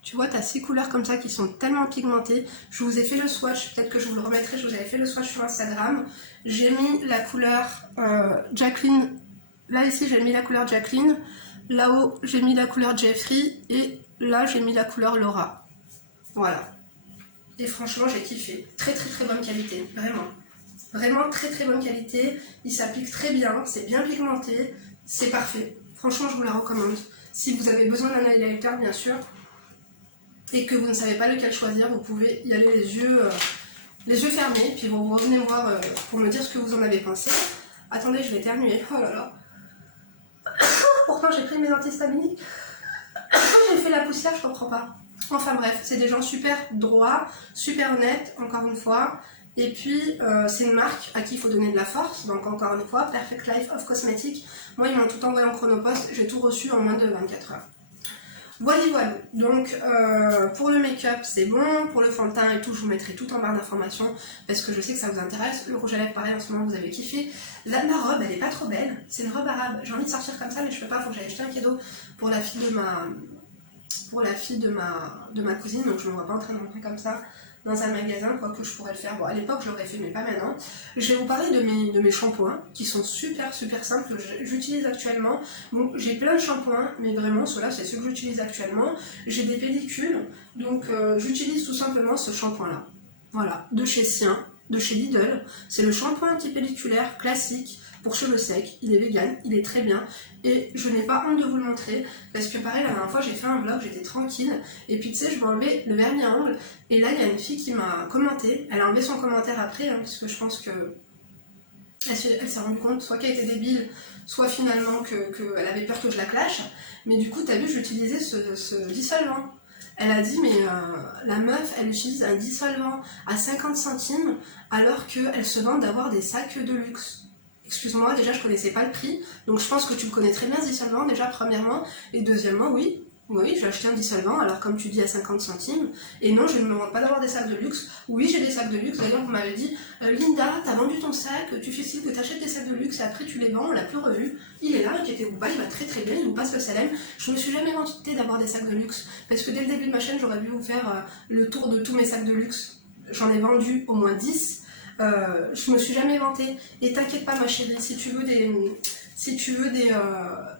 Tu vois, tu as 6 couleurs comme ça qui sont tellement pigmentées. Je vous ai fait le swatch, peut-être que je vous le remettrai, je vous avais fait le swatch sur Instagram. J'ai mis la couleur Jacqueline. Là, ici, j'ai mis la couleur Jacqueline. Là-haut, j'ai mis la couleur Jeffrey. Et là, j'ai mis la couleur Laura. Voilà. Et franchement, j'ai kiffé. Très, très, très bonne qualité. Vraiment. Vraiment très, très bonne qualité. Il s'applique très bien. C'est bien pigmenté. C'est parfait. Franchement, je vous la recommande. Si vous avez besoin d'un highlighter, bien sûr, et que vous ne savez pas lequel choisir, vous pouvez y aller les yeux fermés, puis vous revenez me voir pour me dire ce que vous en avez pensé. Attendez, je vais éternuer, oh là là. Pourtant j'ai pris mes antihistaminiques. J'ai fait la poussière, je comprends pas. Enfin bref, c'est des gens super droits, super honnêtes, encore une fois. Et puis c'est une marque à qui il faut donner de la force, donc encore une fois, Perfect Life of Cosmetics. Moi ils m'ont tout envoyé en chronopost, j'ai tout reçu en moins de 24 heures. Voilà, donc pour le make-up c'est bon, pour le fond de teint et tout je vous mettrai tout en barre d'informations parce que je sais que ça vous intéresse. Le rouge à lèvres pareil en ce moment vous avez kiffé. La robe elle est pas trop belle, c'est une robe arabe, j'ai envie de sortir comme ça mais je peux pas, faut que j'aille acheter un cadeau pour la fille de ma cousine, donc je ne me vois pas en train de rentrer comme ça. dans un magasin, quoique je pourrais le faire. Bon, à l'époque, je l'aurais fait, mais pas maintenant. Je vais vous parler de mes shampoings, qui sont super simples, que j'utilise actuellement. Bon, j'ai plein de shampoings, mais vraiment, ceux-là, c'est ceux que j'utilise actuellement. J'ai des pellicules, donc j'utilise tout simplement ce shampoing-là. Voilà, de chez Sien, de chez Lidl. C'est le shampoing antipelliculaire classique pour cheveux secs. Il est vegan, il est très bien. Et je n'ai pas honte de vous le montrer, parce que pareil, la dernière fois, j'ai fait un vlog, j'étais tranquille. Et puis tu sais, je vais enlever le vernis à ongles. Et là, il y a une fille qui m'a commenté. Elle a enlevé son commentaire après, hein, parce que je pense que elle s'est rendue compte, soit qu'elle était débile, soit finalement qu'elle avait peur que je la clash. Mais du coup, t'as vu, j'utilisais ce dissolvant. Elle a dit, mais la meuf, elle utilise un dissolvant à 50 centimes, alors qu'elle se vante d'avoir des sacs de luxe. Excuse-moi, déjà, je connaissais pas le prix, donc je pense que tu le connais très bien, ce dissolvant, déjà, premièrement. Et deuxièmement, oui, j'ai acheté un dissolvant, alors comme tu dis, à 50 centimes. Et non, je ne me vante pas d'avoir des sacs de luxe. Oui, j'ai des sacs de luxe. D'ailleurs, vous m'avez dit, Linda, t'as vendu ton sac, tu fais signe que t'achètes des sacs de luxe et après tu les vends, on l'a plus revu. Il est là, inquiétez-vous pas, il va très bien, il vous passe le salem. Je me suis jamais vantée d'avoir des sacs de luxe, parce que dès le début de ma chaîne, j'aurais dû vous faire le tour de tous mes sacs de luxe. J'en ai vendu au moins 10. Je me suis jamais vantée. Et t'inquiète pas, ma chérie, si tu veux des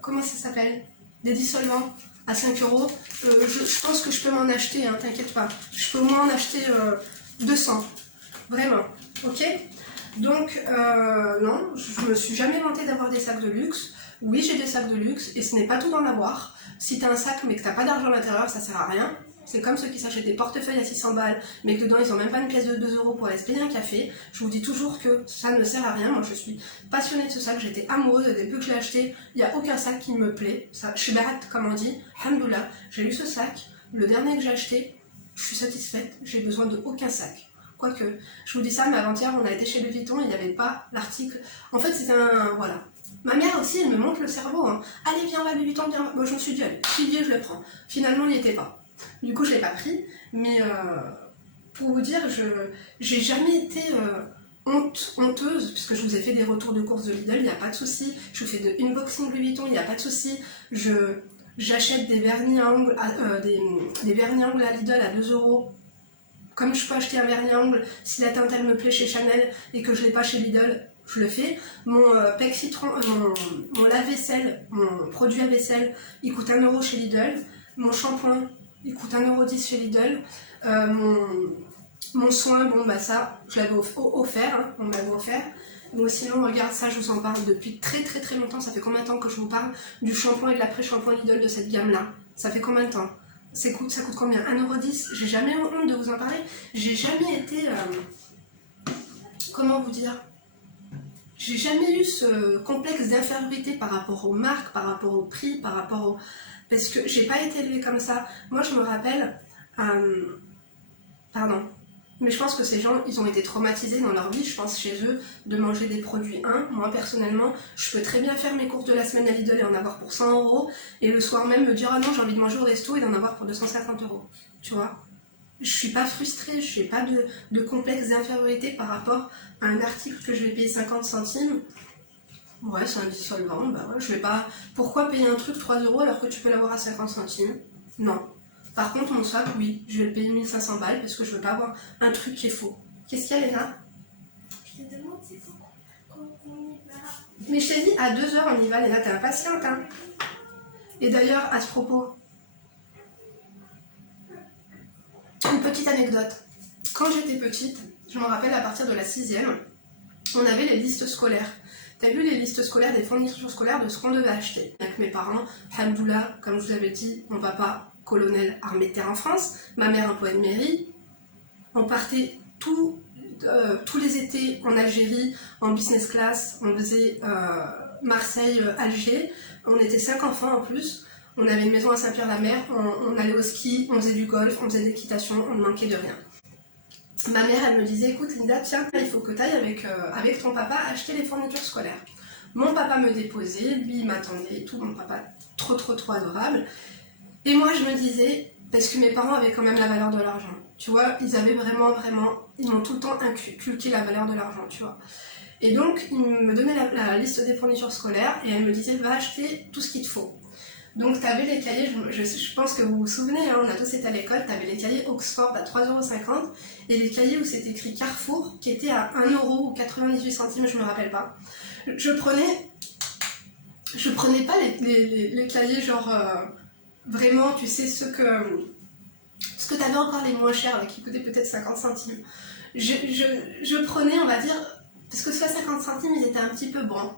comment ça s'appelle, des dissolvants à 5 euros, je pense que je peux m'en acheter, hein, t'inquiète pas. Je peux au moins en acheter 200. Vraiment. Ok? Donc, non, je me suis jamais vantée d'avoir des sacs de luxe. Oui, j'ai des sacs de luxe et ce n'est pas tout d'en avoir. Si t'as un sac mais que t'as pas d'argent à l'intérieur, ça sert à rien. C'est comme ceux qui s'achètent des portefeuilles à 600 balles, mais que dedans ils ont même pas une pièce de 2 euros pour aller se payer un café. Je vous dis toujours que ça ne sert à rien. Moi je suis passionnée de ce sac, j'étais amoureuse depuis que je l'ai acheté. Il n'y a aucun sac qui me plaît. Ça, je suis barate comme on dit. Alhamdoulilah, j'ai eu ce sac, le dernier que j'ai acheté, je suis satisfaite, j'ai besoin de aucun sac. Quoique, je vous dis ça, mais avant-hier on a été chez Louis Vuitton, il n'y avait pas l'article. En fait c'était un... voilà. Ma mère aussi, elle me montre le cerveau. Hein. Allez, viens, va, Louis Vuitton, viens. Moi je me suis dit, allez, si je le prends. Finalement, il n'y était pas. Du coup, je ne l'ai pas pris, mais pour vous dire, j'ai jamais été honteuse, puisque je vous ai fait des retours de courses de Lidl, il n'y a pas de souci. Je vous fais de unboxing Louis Vuitton, il n'y a pas de souci. J'achète des vernis à ongles des vernis à ongles à Lidl à 2 euros. Comme je peux acheter un vernis à ongles, si la teinte elle me plaît chez Chanel et que je ne l'ai pas chez Lidl, je le fais. Mon Pec Citron, mon lave-vaisselle, mon produit à vaisselle, il coûte 1 euro chez Lidl. Mon shampoing, il coûte 1,10 € chez Lidl. Mon soin, bon bah ça, je l'avais offert, hein, on m'avait offert. Donc sinon, regarde ça, je vous en parle depuis très longtemps. Ça fait combien de temps que je vous parle du shampoing et de l'après-shampoing Lidl de cette gamme-là? Ça fait combien de temps? Ça coûte combien? 1,10 €. J'ai jamais honte de vous en parler. J'ai jamais été... comment vous dire? J'ai jamais eu ce complexe d'infériorité par rapport aux marques, par rapport au prix, par rapport au... Parce que j'ai pas été élevée comme ça. Moi, je me rappelle... pardon. Mais je pense que ces gens, ils ont été traumatisés dans leur vie, je pense, chez eux, de manger des produits. Moi, personnellement, je peux très bien faire mes courses de la semaine à Lidl et en avoir pour 100 €. Et le soir même, me dire, ah non, j'ai envie de manger au resto et d'en avoir pour 250 €. Tu vois? Je suis pas frustrée, je n'ai pas de complexe d'infériorité par rapport à un article que je vais payer 50 centimes. Ouais, c'est un dissolvant, bah ouais, je vais pas... Pourquoi payer un truc 3 € alors que tu peux l'avoir à 50 centimes? Non. Par contre, mon sac, oui, je vais le payer 1500 balles parce que je veux pas avoir un truc qui est faux. Qu'est-ce qu'il y a, Léna? Je te demande c'est pourquoi on y va. Mais je t'ai dit, à 2 h on y va, Léna, t'es impatiente, hein. Et d'ailleurs, à ce propos, une petite anecdote. Quand j'étais petite, je me rappelle à partir de la 6e, on avait les listes scolaires. T'as vu les listes scolaires, des fournitures scolaires de ce qu'on devait acheter. Avec mes parents, alhamdoulilah, comme je vous avais dit, mon papa, colonel armée de terre en France, ma mère, employée de mairie. On partait tous les étés en Algérie, en business class, on faisait Marseille-Alger. On était 5 enfants en plus. On avait une maison à Saint-Pierre-la-Mer, on allait au ski, on faisait du golf, on faisait de l'équitation, on ne manquait de rien. Ma mère, elle me disait, écoute Linda, tiens, il faut que tu ailles avec ton papa acheter les fournitures scolaires. Mon papa me déposait, lui il m'attendait et tout, mon papa trop adorable. Et moi je me disais, parce que mes parents avaient quand même la valeur de l'argent, tu vois, ils avaient vraiment, ils m'ont tout le temps inculqué la valeur de l'argent, tu vois. Et donc, ils me donnaient la liste des fournitures scolaires et elle me disait, va acheter tout ce qu'il te faut. Donc t'avais les cahiers, je pense que vous vous souvenez, hein, on a tous été à l'école, t'avais les cahiers Oxford à 3,50 € et les cahiers où c'était écrit Carrefour qui étaient à 1 € ou 98 centimes, je me rappelle pas. Je prenais pas les cahiers genre vraiment, tu sais, ce que t'avais encore les moins chers, qui coûtaient peut-être 50 centimes. Je prenais, on va dire, parce que soit 50 centimes, ils étaient un petit peu bons.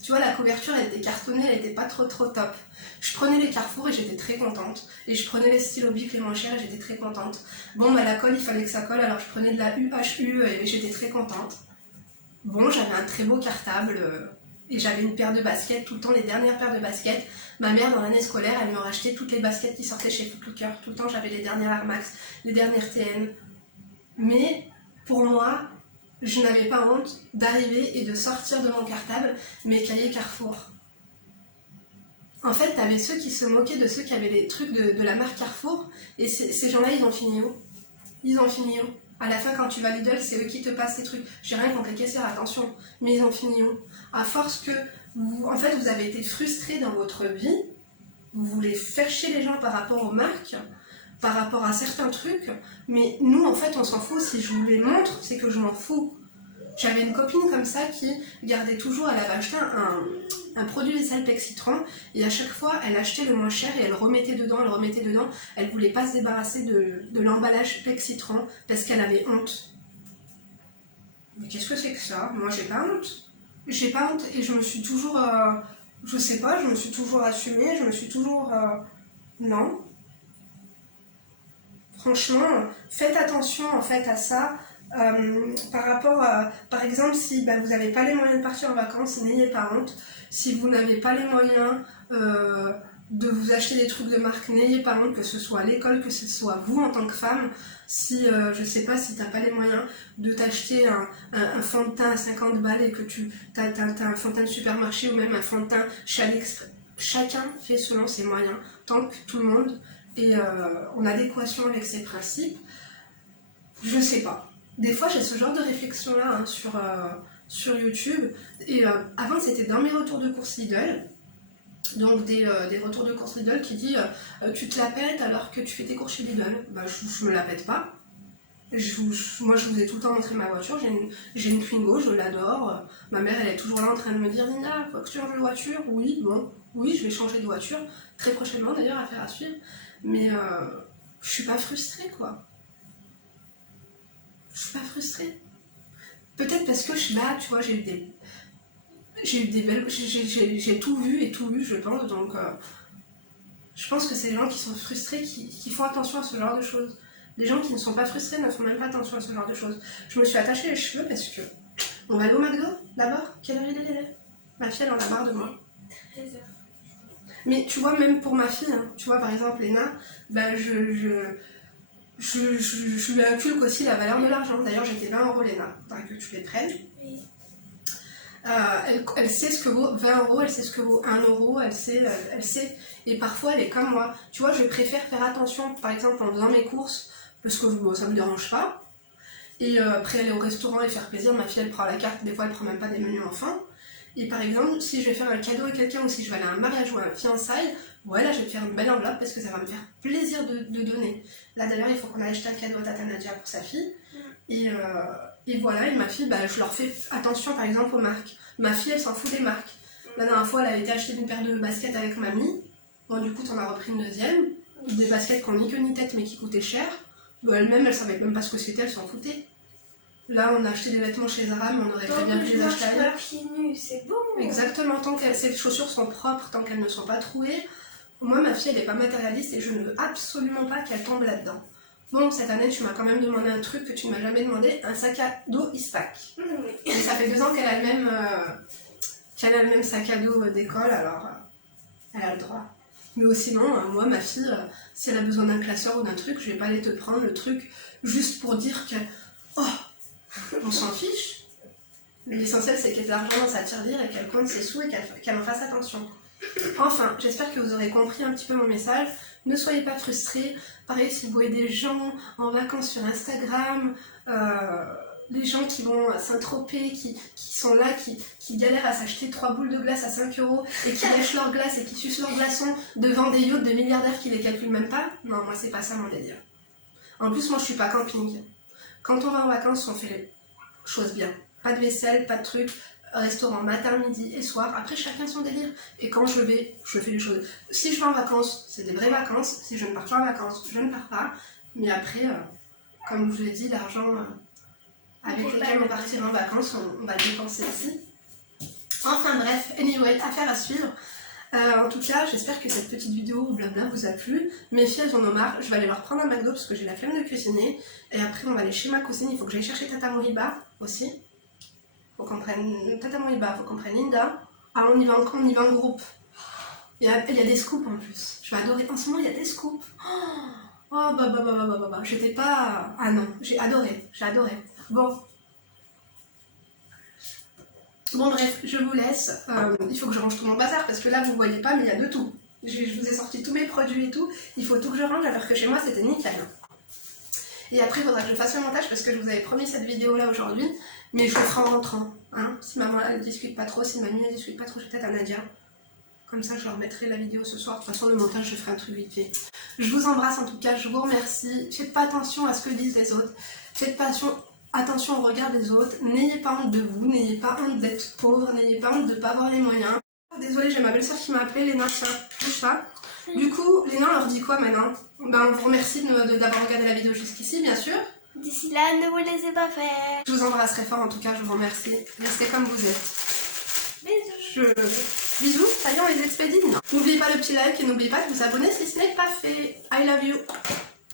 Tu vois, la couverture, elle était cartonnée, elle était pas trop top. Je prenais les Carrefour et j'étais très contente. Et je prenais les stylos Bic les moins chers et j'étais très contente. Bon, bah la colle, il fallait que ça colle, alors je prenais de la UHU et j'étais très contente. Bon, j'avais un très beau cartable et j'avais une paire de baskets, tout le temps les dernières paires de baskets. Ma mère, dans l'année scolaire, elle me rachetait toutes les baskets qui sortaient chez Foot Locker. Tout le temps, j'avais les dernières Air Max, les dernières TN. Mais pour moi, je n'avais pas honte d'arriver et de sortir de mon cartable mes cahiers Carrefour. En fait, t'avais ceux qui se moquaient de ceux qui avaient les trucs de la marque Carrefour, et ces gens-là, ils ont fini où? Ils ont fini où? À la fin, quand tu vas Lidl, c'est eux qui te passent les trucs. J'ai rien contre les caissières, attention, mais ils ont fini où? À force que, en fait, vous avez été frustrés dans votre vie, vous voulez faire chier les gens par rapport aux marques, par rapport à certains trucs, mais nous, en fait, on s'en fout. Si je vous les montre, c'est que je m'en fous. J'avais une copine comme ça qui gardait toujours, elle avait acheté un produit vaisselle Pexitron, et à chaque fois, elle achetait le moins cher et elle remettait dedans, elle voulait pas se débarrasser de l'emballage Pexitron parce qu'elle avait honte. Mais qu'est-ce que c'est que ça? Moi, j'ai pas honte. J'ai pas honte et je me suis toujours, je sais pas, je me suis toujours assumée, je me suis toujours... non. Franchement, faites attention en fait à ça. Par rapport à, par exemple, si vous n'avez pas les moyens de partir en vacances, n'ayez pas honte. Si vous n'avez pas les moyens de vous acheter des trucs de marque, n'ayez pas honte, que ce soit à l'école, que ce soit vous en tant que femme. Si, je sais pas, si t'as pas les moyens de t'acheter un fond de teint à 50 balles et que t'as un fond de teint de supermarché ou même un fond de teint chez AliExpress, chacun fait selon ses moyens, tant que tout le monde est en adéquation avec ses principes. Je sais pas. Des fois, j'ai ce genre de réflexion-là sur YouTube. Et avant, c'était dans mes retours de course Lidl. Donc, des retours de course Lidl qui dit tu te la pètes alors que tu fais tes courses chez Lidl. Bah, je me la pète pas. Moi, je vous ai tout le temps montré ma voiture. J'ai une Twingo, je l'adore. Ma mère, elle est toujours là en train de me dire Nina, faut que tu changes de voiture. Oui, bon, oui, je vais changer de voiture. Très prochainement, d'ailleurs, affaire à suivre. Mais je suis pas frustrée, quoi. Je suis pas frustrée. Peut-être parce que là, tu vois, j'ai eu des belles... J'ai tout vu et tout lu, je pense. Donc, je pense que c'est les gens qui sont frustrés qui font attention à ce genre de choses. Les gens qui ne sont pas frustrés ne font même pas attention à ce genre de choses. Je me suis attachée les cheveux parce que... On va aller au McDo, d'abord. Quelle heure il est? Ma fille, elle en a marre de moi. 13h. Mais tu vois, même pour ma fille, hein, tu vois, par exemple, Léna, je lui inculque aussi la valeur de l'argent. D'ailleurs, j'étais 20 € Léna, faudrait que tu les prennes. Oui. Elle sait ce que vaut 20 €, elle sait ce que vaut 1 €, elle sait. Et parfois, elle est comme moi. Tu vois, je préfère faire attention, par exemple, en faisant mes courses, parce que bon, ça me dérange pas. Et après, aller au restaurant et faire plaisir, ma fille, elle prend la carte, des fois, elle prend même pas des menus enfants. Et par exemple, si je vais faire un cadeau à quelqu'un ou si je vais aller à un mariage ou à un fiançailles, ouais, là, je vais te faire une belle enveloppe parce que ça va me faire plaisir de donner. Là, d'ailleurs, il faut qu'on aille acheter un cadeau à Tata Nadia pour sa fille. Et voilà, et ma fille, je leur fais attention, par exemple, aux marques. Ma fille, elle s'en fout des marques. La dernière fois, elle avait été acheter une paire de baskets avec mamie. Bon, du coup, t'en as repris une deuxième. Des baskets qui n'ont ni queue ni tête, mais qui coûtaient cher. Bon, elle-même, elle savait même pas ce que c'était, elle s'en foutait. Là, on a acheté des vêtements chez Zara, mais on aurait très bien pu les acheter ailleurs. Pieds nus, c'est bon. Exactement, tant que ces chaussures sont propres, tant qu'elles ne sont pas trouées. Moi, ma fille, elle n'est pas matérialiste et je ne veux absolument pas qu'elle tombe là-dedans. Bon, cette année, tu m'as quand même demandé un truc que tu ne m'as jamais demandé, un sac à dos Eastpak. Et ça fait 2 ans qu'elle a le même sac à dos d'école, alors elle a le droit. Mais sinon, moi, ma fille, si elle a besoin d'un classeur ou d'un truc, je vais pas aller te prendre le truc juste pour dire que... Oh, on s'en fiche. L'essentiel, c'est qu'elle ait de l'argent dans sa tirelire et qu'elle compte ses sous et qu'elle en fasse attention. Enfin, j'espère que vous aurez compris un petit peu mon message. Ne soyez pas frustrés. Pareil, si vous voyez des gens en vacances sur Instagram, les gens qui vont à Saint-Tropez, qui sont là, qui galèrent à s'acheter 3 boules de glace à 5 € et qui lèchent leur glace et qui sucent leur glaçon devant des yachts de milliardaires qui les calculent même pas. Non, moi c'est pas ça mon délire. En plus, moi je suis pas camping. Quand on va en vacances, on fait les choses bien. Pas de vaisselle, pas de trucs, restaurant matin, midi et soir. Après, chacun son délire. Et quand je vais, je fais les choses. Si je vais en vacances, c'est des vraies vacances. Si je ne pars pas en vacances, je ne pars pas. Mais après, comme je vous l'ai dit, l'argent avec lequel on partira en vacances, on va le dépenser ici. Enfin bref, anyway, affaire à suivre. En tout cas, j'espère que cette petite vidéo blabla vous a plu. Mes filles, elles en ont marre. Je vais aller leur prendre un McDo parce que j'ai la flemme de cuisiner. Et après, on va aller chez ma cousine. Il faut que j'aille chercher Tata Moriba aussi. Faut qu'on prenne Tata Moriba, faut qu'on prenne Linda. Ah, on y va en groupe. Il y a des scoops en plus. Je vais adorer. En ce moment, il y a des scoops. Oh, bah. J'étais pas... Ah non, j'ai adoré. Bon bref, je vous laisse. Il faut que je range tout mon bazar parce que là vous voyez pas mais il y a de tout. Je vous ai sorti tous mes produits et tout. Il faut tout que je range alors que chez moi c'était nickel. Et après il faudra que je fasse le montage parce que je vous avais promis cette vidéo là aujourd'hui. Mais je le ferai en rentrant. Hein. Si maman elle discute pas trop, si mamie elle discute pas trop, je vais peut-être à Nadia. Comme ça je leur mettrai la vidéo ce soir. De toute façon le montage je ferai un truc vite fait. Je vous embrasse en tout cas, je vous remercie. Faites pas attention à ce que disent les autres. Faites pas attention au regard des autres, n'ayez pas honte de vous, n'ayez pas honte d'être pauvre, n'ayez pas honte de ne pas avoir les moyens. Désolée, j'ai ma belle-sœur qui m'a appelé, Léna, ça bouge pas. Du coup, Léna, on leur dit quoi maintenant? Ben, on vous remercie d'avoir regardé la vidéo jusqu'ici, bien sûr. D'ici là, ne vous laissez pas faire. Je vous embrasserai fort, en tout cas, je vous remercie. Restez comme vous êtes. Bisous. Bisous, ça y est, on les expédie. N'oubliez pas le petit like et n'oubliez pas de vous abonner si ce n'est pas fait. I love you.